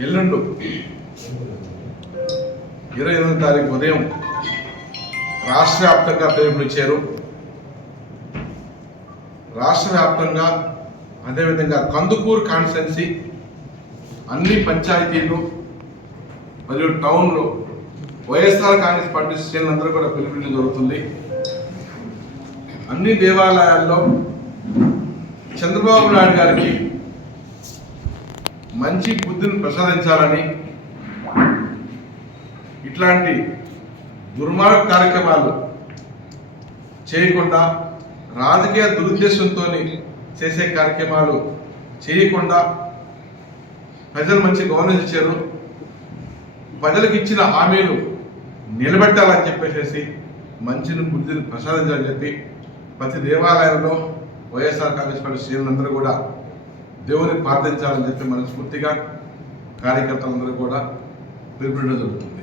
ఎల్లుండు 28వ తారీఖు ఉదయం రాష్ట్ర వ్యాప్తంగా పిలుపునిచ్చారు. రాష్ట్ర వ్యాప్తంగా అదేవిధంగా కందుకూరు కాన్స్టిట్యున్సీ అన్ని పంచాయతీలు మరియు టౌన్లో వైఎస్ఆర్ కాంగ్రెస్ పార్టీ శ్రేణులందరూ కూడా పిలుపునివ్వడం జరుగుతుంది. అన్ని దేవాలయాల్లో చంద్రబాబు నాయుడు గారికి మంచి బుద్ధిని ప్రసాదించాలని, ఇట్లాంటి దుర్మార్గ కార్యక్రమాలు చేయకుండా రాజకీయ దురుద్దేశంతో చేసే కార్యక్రమాలు చేయకుండా ప్రజలు మంచి గవర్నెన్స్ ఇచ్చారు, ప్రజలకు ఇచ్చిన హామీలు నిలబెట్టాలని చెప్పేసి మంచిని బుద్ధిని ప్రసాదించాలని చెప్పి ప్రతి దేవాలయంలో వైఎస్ఆర్ కాంగ్రెస్ పార్టీ శ్రేణులందరూ కూడా దేవుని ప్రార్థించాలని చెప్పి మనస్ఫూర్తిగా కార్యకర్తలందరూ కూడా పిలుపునివ్వడం జరుగుతుంది.